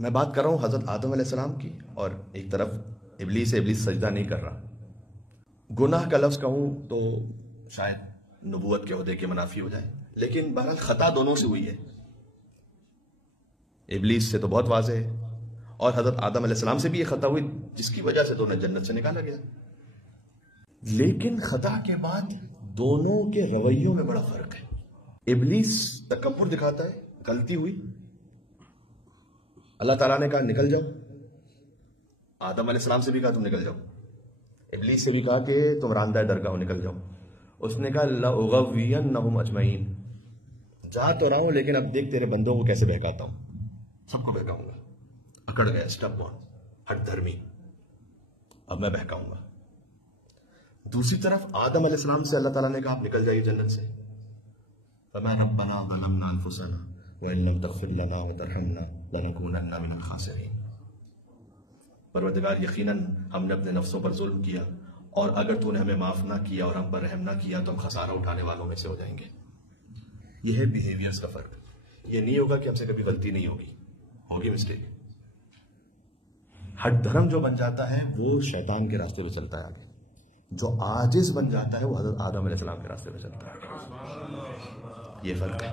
میں بات کر رہا ہوں حضرت آدم علیہ السلام کی، اور ایک طرف ابلیس سجدہ نہیں کر رہا. گناہ کا لفظ کہوں تو شاید نبوت کے عہدے کے منافی ہو جائے، لیکن بہرحال خطا دونوں سے ہوئی ہے. ابلیس سے تو بہت واضح ہے، اور حضرت آدم علیہ السلام سے بھی یہ خطا ہوئی جس کی وجہ سے دونوں جنت سے نکالا گیا. لیکن خطا کے بعد دونوں کے رویوں میں بڑا فرق ہے. ابلیس تکبر دکھاتا ہے، غلطی ہوئی، اللہ تعالیٰ نے کہا نکل جاؤ. آدم علیہ السلام سے بھی کہا تم نکل جاؤ، ابلیس سے بھی کہا کہ تم راندہ درگاہ نکل جاؤ. اس نے کہا لأغوینہم اجمعین، جا تو رہا ہوں لیکن اب دیکھ تیرے بندوں کو کیسے بہکاتا ہوں، سب کو بہکاؤں گا. اکڑ گیا، اسٹپ آن، ہٹ دھرمی، اب میں بہکاؤں گا. دوسری طرف آدم علیہ السلام سے اللہ تعالیٰ نے کہا آپ نکل جائیے جنت سے. فما ربنا ظلمنا انفسنا وان لم تغفر لنا وترحمنا لنكونن من الخاسرین. پروردگار یقیناً ہم نے اپنے نفسوں پر ظلم کیا، اور اگر تو نے ہمیں معاف نہ کیا اور ہم پر رحم نہ کیا تو ہم خسارہ اٹھانے والوں میں سے ہو جائیں گے. یہ ہے بیہیویئرز کا فرق. یہ نہیں ہوگا کہ ہم سے کبھی غلطی نہیں ہوگی مسٹیک. ہٹ دھرم جو بن جاتا ہے وہ شیطان کے راستے پہ چلتا ہے آگے، جو عاجز بن جاتا ہے وہ حضرت آدم علیہ السلام کے راستے پہ چلتا ہے. یہ فرق ہے.